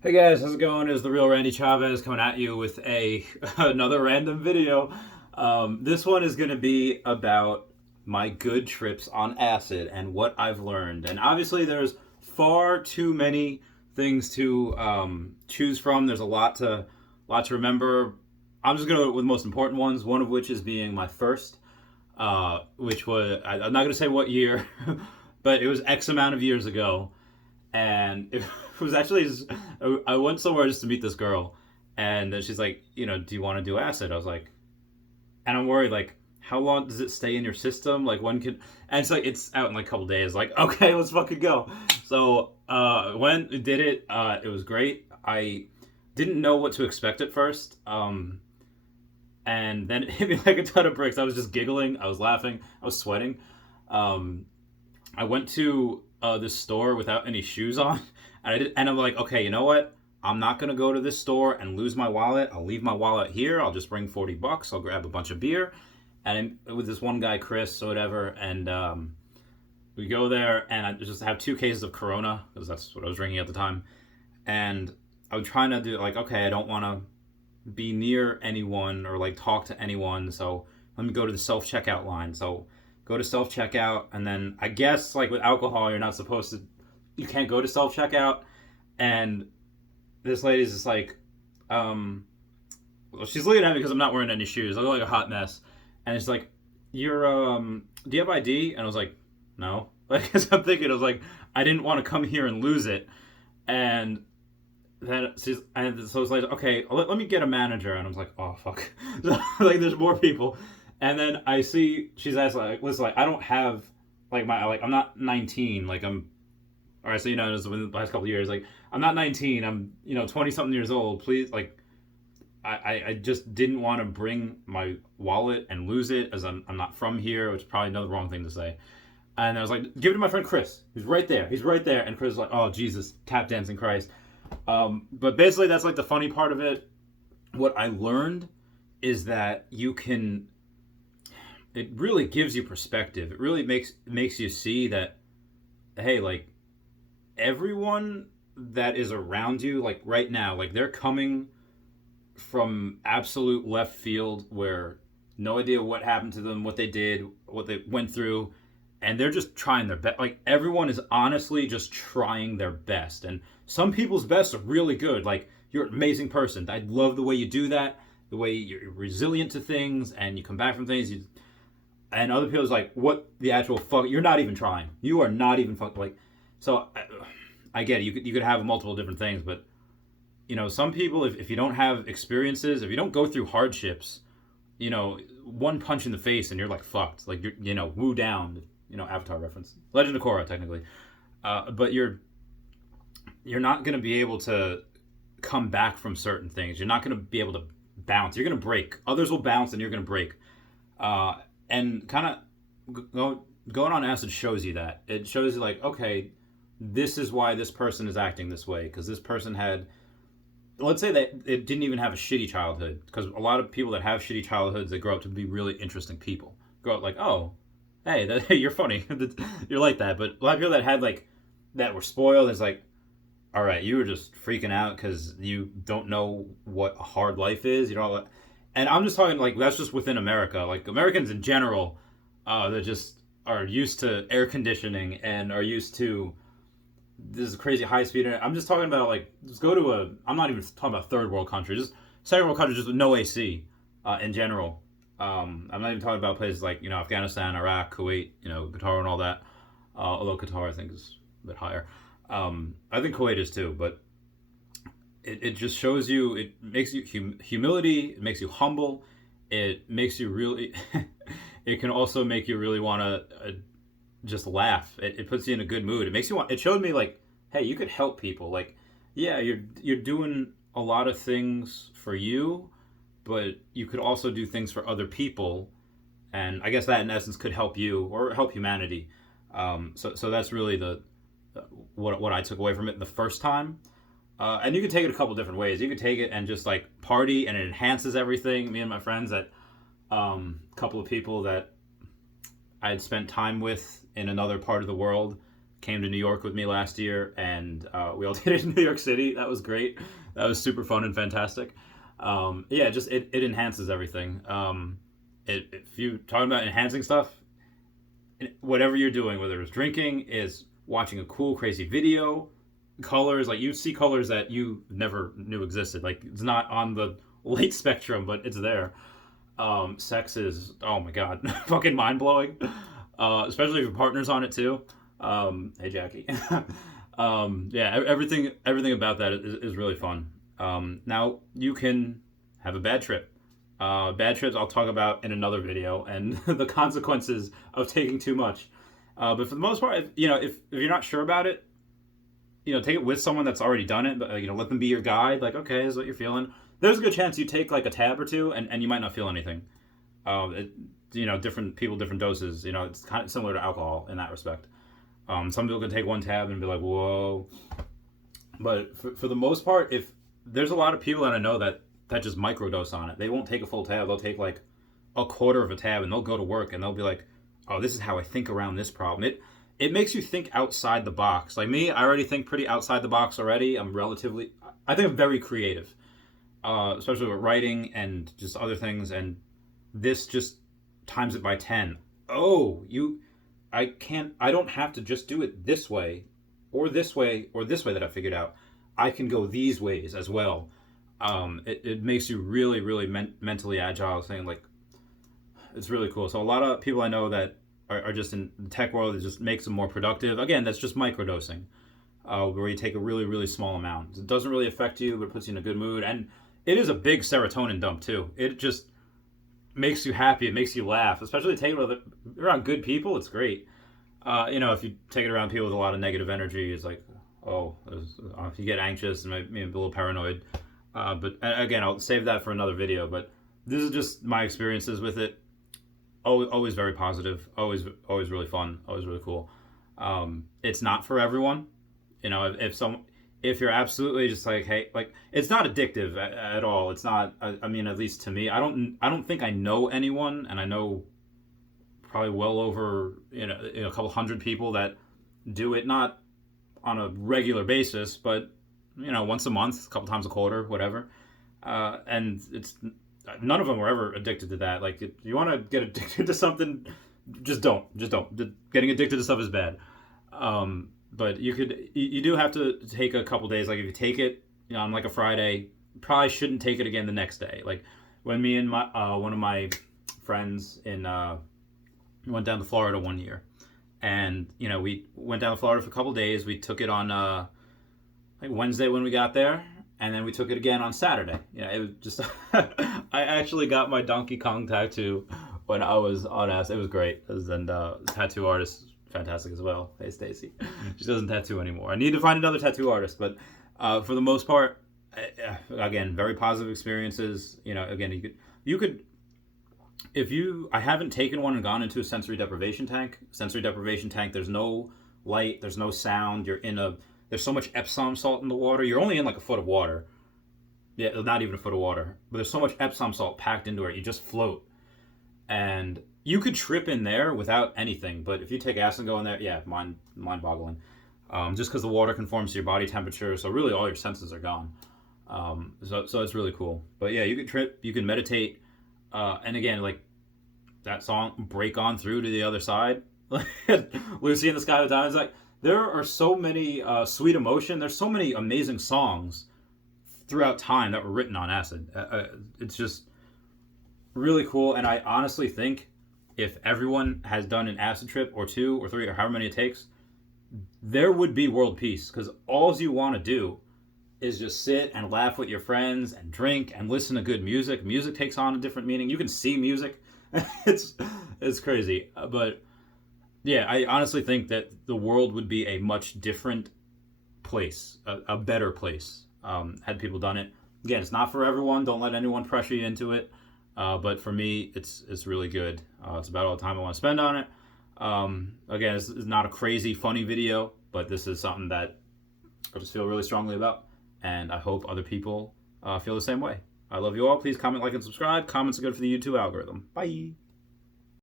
Hey guys, how's it going? It's the real Randy Chavez coming at you with a another random video. This one is going to be about my good trips on acid and what I've learned. And obviously, there's far too many things to choose from. There's a lot to remember. I'm just going to go with the most important ones. One of which is being my first, which was I'm not going to say what year, but it was X amount of years ago, and it was actually I went somewhere just to meet this girl, and then she's like, do you want to do acid? I was like, and I'm worried, like, how long does it stay in your system? Like, when can? And it's like it's out in like a couple days. Like, okay, let's fucking go. So when did it, it was great. I didn't know what to expect at first. And then it hit me like a ton of bricks. I was just giggling. I was laughing. I was sweating. Um, I went to this store without any shoes on, and I'm like, okay, you know what? I'm not gonna go to this store and lose my wallet. I'll leave my wallet here. I'll just bring $40. I'll grab a bunch of beer, and with this one guy, Chris, or whatever, and we go there, and I just have 2 cases of Corona because that's what I was drinking at the time, and I was trying to do like, okay, I don't want to be near anyone or like talk to anyone. So let me go to the self checkout line. So go to self checkout, and then I guess like with alcohol, you're not supposed to, you can't go to self checkout. And this lady's just like, well, she's looking at me because I'm not wearing any shoes. I look like a hot mess. And it's like, you're, do you have ID? And I was like, no. Like, cause I'm thinking, I was like, I didn't want to come here and lose it. And then she's and so it's like, okay, let me get a manager, and I was like, oh fuck. So, like, there's more people, and then I see she's asked like, listen, like, I don't have like my like I'm not 19, like I'm all right. So this within the last couple of years, like I'm not 19, I'm 20 something years old. Please, like, I just didn't want to bring my wallet and lose it as I'm not from here, which is probably another wrong thing to say. And I was like, give it to my friend Chris. He's right there. He's right there. And Chris was like, oh Jesus, tap dancing Christ. But basically, that's like the funny part of it. What I learned is that you can. It really gives you perspective. It really makes you see that, hey, like, everyone that is around you, like right now, like they're coming from absolute left field where no idea what happened to them, what they did, what they went through, and they're just trying their best. Like, everyone is honestly just trying their best, and some people's best are really good. Like, you're an amazing person. I love the way you do that, the way you're resilient to things, and you come back from things. And other people's like, what the actual fuck? You're not even trying. You are not even fuck. Like, so I get it. You could have multiple different things, but some people, if you don't have experiences, if you don't go through hardships, one punch in the face and you're like fucked. Like, you're, woo down. Avatar reference, Legend of Korra, technically. But you're not gonna be able to come back from certain things. You're not gonna be able to bounce. You're gonna break. Others will bounce, and you're gonna break. And kind of going on acid shows you that. It shows you, like, okay, this is why this person is acting this way, because this person had, let's say that it didn't even have a shitty childhood, because a lot of people that have shitty childhoods, they grow up to be really interesting people. Grow up like, oh, hey, you're funny. You're like that. But a lot of people that had, like, that were spoiled, is like, all right, you were just freaking out because you don't know what a hard life is. And I'm just talking, like, that's just within America. Like, Americans in general, that just are used to air conditioning and are used to this crazy high speed. I'm just talking about, like, just go to a. I'm not even talking about third world countries, just second world countries, just with no AC, in general. I'm not even talking about places like Afghanistan, Iraq, Kuwait, Qatar, and all that. Although Qatar, I think, is a bit higher. I think Kuwait is too, but it just shows you. It makes you humility. It makes you humble. It makes you really. It can also make you really want to just laugh. It puts you in a good mood. It makes you want. It showed me, like, hey, you could help people. Like, yeah, you're doing a lot of things for you, but you could also do things for other people, and I guess that in essence could help you or help humanity. So that's really the what I took away from it the first time. And you could take it a couple different ways. You could take it and just, like, party, and it enhances everything. Me and my friends, that couple of people that I had spent time with in another part of the world, came to New York with me last year, and we all did it in New York City. That was great. That was super fun and fantastic. Yeah, just it enhances everything. If you talking about enhancing stuff, whatever you're doing, whether it's drinking, is watching a cool, crazy video, colors, like you see colors that you never knew existed. Like it's not on the light spectrum, but it's there. Sex is, oh my god, fucking mind blowing. Especially if your partner's on it too. Hey Jackie. Yeah, everything about that is really fun. Now you can have a bad trip. Bad trips I'll talk about in another video, and the consequences of taking too much. But for the most part, if you're not sure about it, take it with someone that's already done it. But let them be your guide. Like, okay, this is what you're feeling. There's a good chance you take like a tab or two, and you might not feel anything. Different people, different doses. It's kind of similar to alcohol in that respect. Some people can take one tab and be like, whoa. But for the most part, if there's a lot of people that I know that just microdose on it. They won't take a full tab. They'll take like a quarter of a tab, and they'll go to work and they'll be like, oh, this is how I think around this problem. It makes you think outside the box. Like me, I already think pretty outside the box already. I think I'm very creative, especially with writing and just other things. And this just times it by 10. Oh, I don't have to just do it this way or this way or this way that I figured out. I can go these ways as well. It makes you really, really mentally agile. Saying like, it's really cool. So a lot of people I know that are just in the tech world, it just makes them more productive. Again, that's just microdosing, where you take a really, really small amount. It doesn't really affect you, but it puts you in a good mood. And it is a big serotonin dump too. It just makes you happy. It makes you laugh, especially take it around good people. It's great. If you take it around people with a lot of negative energy, it's like, if you get anxious and maybe a little paranoid. But again, I'll save that for another video. But this is just my experiences with it. Always very positive. Always really fun. Always really cool. It's not for everyone. If you're absolutely just like, hey, like it's not addictive at all. It's not. I mean, at least to me, I don't think I know anyone, and I know probably well over a couple hundred people that do it, not on a regular basis, but once a month, a couple times a quarter, whatever. And it's none of them were ever addicted to that. Like, if you want to get addicted to something, just don't. Getting addicted to stuff is bad. But you do have to take a couple days. Like, if you take it on like a Friday, you probably shouldn't take it again the next day. Like when me and my one of my friends went down to Florida one year, and we went down to Florida for a couple days. We took it on like Wednesday when we got there, and then we took it again on Saturday. It was just I actually got my Donkey Kong tattoo when I was on acid. It was great, and tattoo artist fantastic as well. Hey Stacy, she doesn't tattoo anymore. I need to find another tattoo artist, but for the most part, again, very positive experiences. Again, you could. I haven't taken one and gone into a sensory deprivation tank. There's no light, there's no sound. There's so much Epsom salt in the water. You're only in like a foot of water. Yeah, not even a foot of water. But there's so much Epsom salt packed into it, you just float. And you could trip in there without anything. But if you take acid and go in there, yeah, mind-boggling. Just because the water conforms to your body temperature, so really all your senses are gone. So it's really cool. But yeah, you can trip, you can meditate. And again, like that song, Break On Through to the Other Side. Lucy in the Sky with Diamonds, like, there are so many Sweet Emotion. There's so many amazing songs throughout time that were written on acid. It's just really cool. And I honestly think if everyone has done an acid trip or 2 or 3 or however many it takes, there would be world peace. Because all you want to do is just sit and laugh with your friends and drink and listen to good music. Music takes on a different meaning. You can see music. It's crazy. But yeah, I honestly think that the world would be a much different place, a better place, had people done it. Again, it's not for everyone. Don't let anyone pressure you into it. But for me, it's really good. It's about all the time I want to spend on it. Again, it's not a crazy, funny video, but this is something that I just feel really strongly about. And I hope other people feel the same way. I love you all. Please comment, like, and subscribe. Comments are good for the YouTube algorithm. Bye.